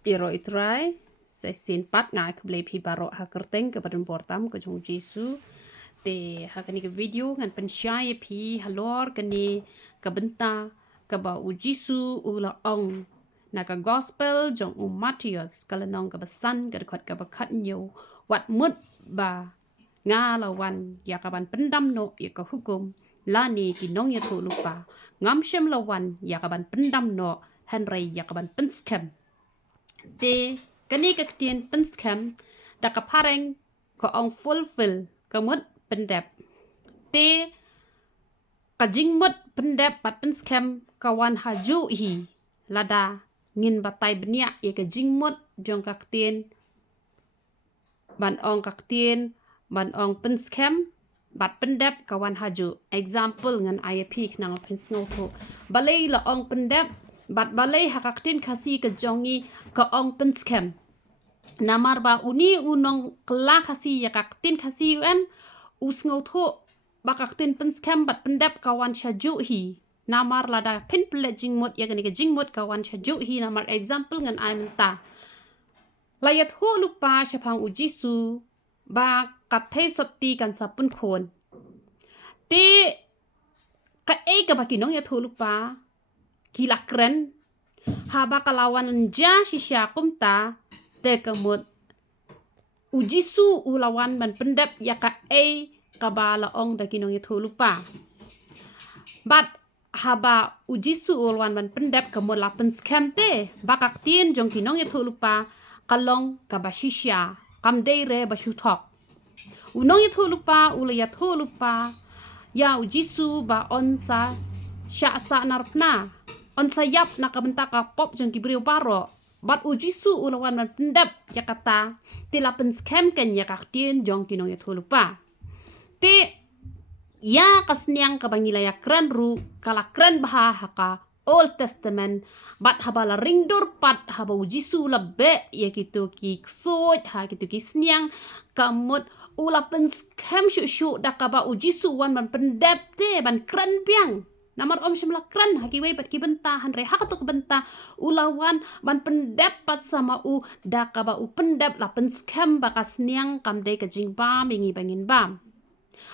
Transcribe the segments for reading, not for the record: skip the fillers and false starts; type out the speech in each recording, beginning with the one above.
Iro itrai sesin pat ngai keblei pi baro hakerteng ke padun portam ke jong Jesu te hakani ke video ngan pensyai pi halor kani ke benta ke ba u Jesu ula ong na ka gospel jong Matius kala nong ke besan ke dekat ke bakat nyo wat mut ba nga lawan ya kaban pendam no ya ka hukum lani kinong ya tu lupa ngam shem lawan ya kaban pendam no Henry ya kaban penskem te kani ka tien penskem da ka pareng ko ong fulfill kamut pendep te ka jingmut pendep pat penskem kawan haju hi lada ngin batai benia ye ka jingmut jong ka tien ban ong ka tien ban ong penskem bat pendep kawan haju example ngan IAP nang pensngo ko balai la ong pendep bat balai hakaktin kasi ke jongi ke ong penskem namar ba uni unong kela kasi ya kaktin kasi usngo tho bakaktin penskem bat pendep kawan shaju hi namar lada pin pele jingmut ya gani ke jingmut kawan shaju hi namar example ngan ai menta layat ho lupa syapang ujisu ba kathe sotti kan sapun kon te ka ka bakinong ya tho lupa kila keren haba kalawan ja shisha kumta te kemut ujisu ulawan ban pendep ya ka kabala ong da kinong itu lupa bat haba ujisu ulawan ban pendep kemut lapen scam te bakak tien jong kinong itu lupa kalong kabashisha kamdei re bashutok unong itu lupa ulayat ho lupa ya ujisu ba onsa sya sa narpna on sayap na kabenta ka pop jong kibriu baro bat ujisu ulawan man pendap ya kata tila pen scam kan ya kaktien jong kinong ya lupa te ya kasniang kabangila ya kren ru kala kren baha haka Old Testament bat habala ringdur pat haba ujisu labe ya gitu ki soj ha gitu ki sniang kamut ula pen scam syu da kaba ujisu wan man pendap te ban kren piang namar om shimla kran hakiway pat kibenta hanre hakato kibenta ulawan ban pendep pat sama u da kaba u pendep la pen scam bakas niang kamde ke jingba mingi bangin bam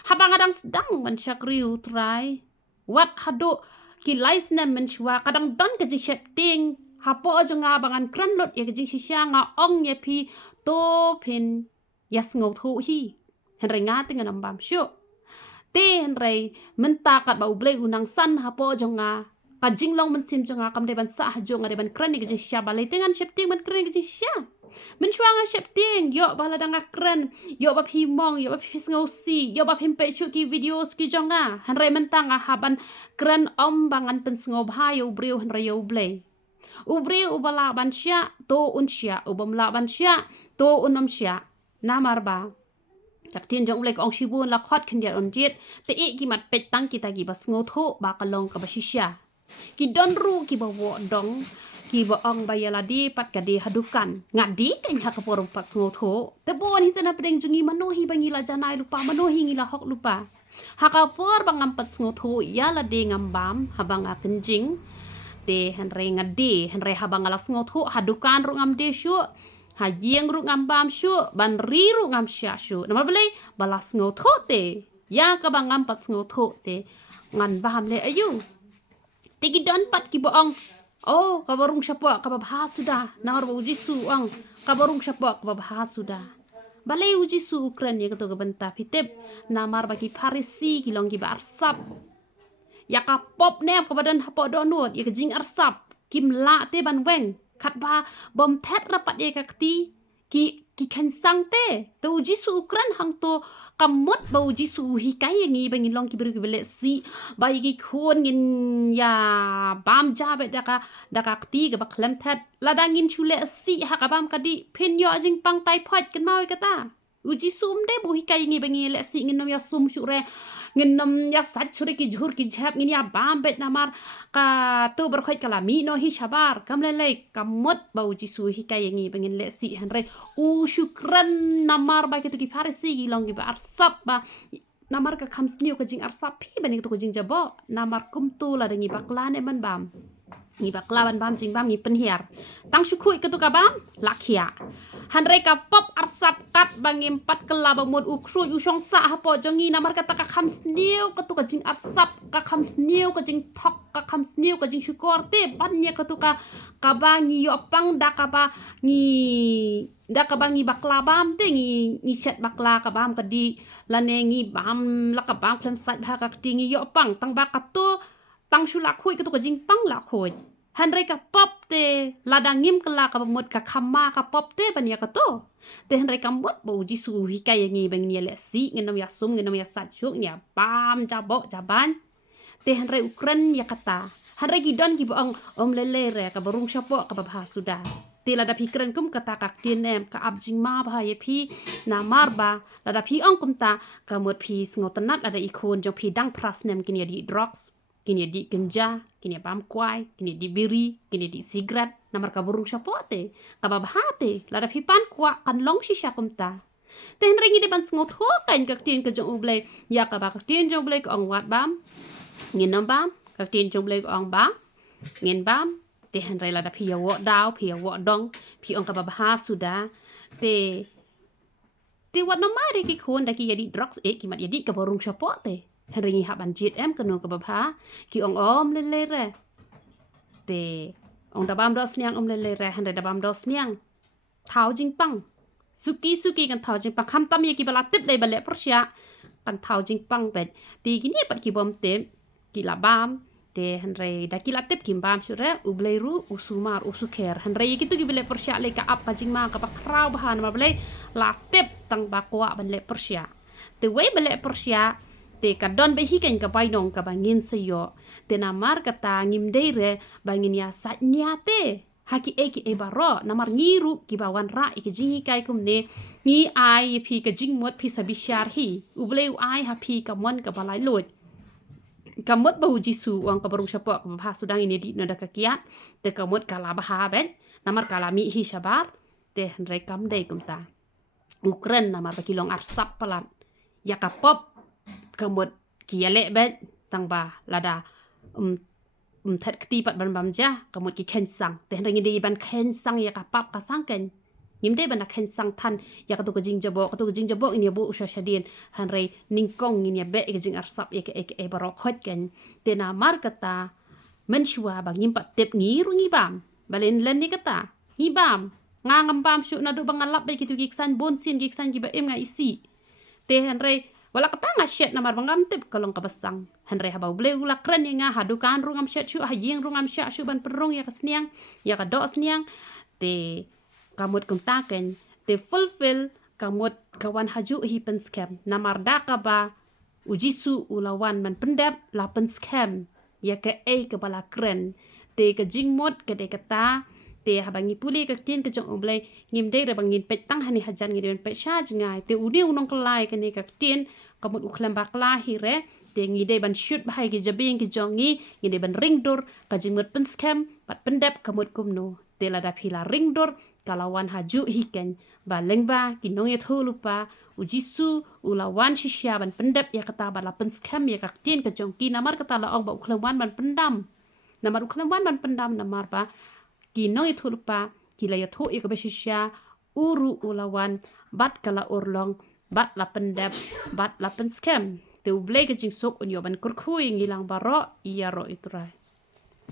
habang adang sedang mensyakriu try wat hado ki laisna menchwa kadang don ke jing shepting hapo ajo nga bangan kran lot ya ke jing shisha nga ong ye pi to pin yas ngau tho hi hanre nga tingan ambam syo ten rei mentakat bau blei unang san hapo jonga kajing long mensim jonga kam deban sa jonga deban kren ni gejing sya balai tengan shepting ban kren gejing sya menchuanga shepting yo bala danga kren yo bap himong yo bap hisngausi yo bap himpe chu ki video ski jonga han rei mentanga haban kren om bangan pensngo bhayo breu han rei yo blei ubreu ubala ban sya to un sya ubamla ban sya to unom sya namar ba Jaktin jong lek ong shibun la khot khindiat on jet te e ki mat pet tang kita gi bas ngotho ba kalong ka bashisha ki don ru ki ba wo dong ki ba ong ba yala di pat ka di hadukan ngadi kan ha ka porong pat ngotho te bon hitana pedeng jungi manohi bangila janai lupa manohi ngila hok lupa ha ka por bangam pat ngotho yala de ngambam habang akenjing te henre ngadi henre habang alas ngotho hadukan ru ngam de syu hajieng ru ngam bam syu ban ri ru ngam sya syu nama belai balas ngotho te ya ka bangam pat ngotho te ngan bam le ayu tigi don pat ki boong oh kabarung syapa ka babha sudah nawar uji su ang kabarung syapa ka babha sudah balai uji su ukran ya keto benta pitep namar bagi parisi kilong ki barsap ya ka pop ne ka badan hapo donut ya ke jing arsap kim la te ban weng kat ba bom tet rapat ye kakti ki kan sang te to uji su ukran hang to kamut ba uji su hikai ngi bangin long ki beru bele si ba yi khon ngin ya bam jabe daka kti ga ba klem tet ladangin chule si ha ka bam kadi pin yo jing pang tai phot kan mau kata uji sum de bu hikai ngi bangi le si ngin nom ya sum shure ngin nom ya sat chure ki jhur ki jhap ngin ya bam bet namar ka tu berkhoi kala mi no hi shabar kam le kamut ba uji su hikai ngi bangin le si hanre u syukran namar ba kitu ki farisi long gi ba arsap ba namar ka khams niu ka jing arsap pi bani to ko jing jabo namar kum tu la dengi baklane man bam ngi baklaban bam jing bam ngi penhiar tang syukui ketuka bam lakia hanre ka pop arsap kat bangim pat kelaba mod ukru usong sa hapo jongi namar kata ka kham sniu ketuka jing arsap ka kham sniu ka jing thok ka kham sniu ka jing syukor te pannya ketuka ka bangi yo pang da ka ba ngi baklabam te ngi chat bakla ka bam ka di lane ngi bam la ka bam klem sai bha ka tingi yo pang tang ba ka to tang shulak hui ketu ka jing pang la hui hanre ka pop te ladangim kala ka mot ka khama ka pop te bania ka to te hanre ka mot bo jisu hi ka yangi bang ni le si ngenom ya sum ngenom ya satjuk nya bam jabo jaban te hanre ukren ya kata hanre gidon gi bong lele re ka barung syapo ka babha sudah te lada pikren kum kata ka kinem ka abjing ma bha ye phi na marba lada phi ong kum ta ka mot phi sngotenat ada ikon jong phi dang prasnem kini di drugs kini di genja, kini pam kuai, kini di biri, kini di sigrat, namar ka burung syapote, ka babahate, lada pipan kuak kan long shisha kumta. Tehen ringi di pan sngot ho kan ka tien ka jong ublay, ya ka ba ka tien jong ublay ka ong wat bam, nginom bam, ka tien jong ublay ka ong bam, ngin bam, tehen rai lada piya wo daw, piya wo dong, pi ong ka babaha sudah, te wat no mari ki khon da ki yadi drugs ki mat yadi ka burung syapote. Henry haban jit kenu ke babha ki ong lele re te ong dabam dos niang lele re henry dabam dos niang thau jing pang suki kan thau jing pang kham tam ye ki bala tip dei bale persya kan thau jing pang bet ti gini pat ki bom te ki labam te henry da ki latip ki bam sure ubleiru usumar usuker henry ki tu ki bale persya le ka ap ka jing ma ka bakrau bahan ma bale latip tang bakwa ban le persya te we bale persya te ka don be hiken ka painong ka bangin seyo te namar kata ngimdeire bangin ya satnya te haki e baro namar ngiru ki bawan ra ki jingi kai kumne ngi ai phi ka jingmot phi sabishar hi ubleu ai ha phi ka mon ka balai lot kamot bau jisu wang ka barung syapo ka bah sudang ini di nada ka kiat te kamot kala bah ben namar kala mi hi sabar te henre kam dei kumta ukren namar bakilong arsap palat ya ka pop kamut kiale bet tang ba lada that kti pat ban bam ja kamut ki ken sang te ringi de ban ken sang ya kapap ka sang ken ngim de ban ken sang tan ya ka to jing jabo ini bu usha shadin han rei ningkong ini be ke jing arsap ya ke barok hot ken te na mar kata menshua bang ngim pat tep ngiru ngibam balen len ni kata ngibam ngangam bam shu na do bangalap be kitu giksan bonsin giksan giba em nga isi te han rei wala kata nga shet namar bangam tip kalong kabasang hanre habau ble ula kren nga hadukan rungam shet shu hayeng rungam shet shu ban perung ya kasniang ya ka do sniang te kamut kumtaken te fulfill kamut kawan haju hi pen scam namar daka ba ujisu ulawan man pendap la pen scam ya ke bala kren te ka jingmot ke de kata te habangi puli ka tin ka jong oblay ngim de bangin pet tang hani hajan ngi pet sha jingai te udi unong kelai ke ne ka tin kamut uklam bakla hire te ngi de ban shoot bahai ki jabing ki jongi ngi de ban ringdur ka jingmot pen scam pat pendap kamut kumno te la da phila ringdur kalawan haju hiken ba lengba ki nong ye lupa ujisu ulawan shisha ban pendap ya kata bala pen scam ya ka tin ka jong ki namar kata la ong ba uklam wan ban pendam namar uklam wan ban pendam namar ba kinong itu lupa kila ya thu ika beshisha uru ulawan bat kala urlong bat la pendap bat la pen scam te ublay ka jing sok unyo ban kurkhui ngilang baro iya ro iturai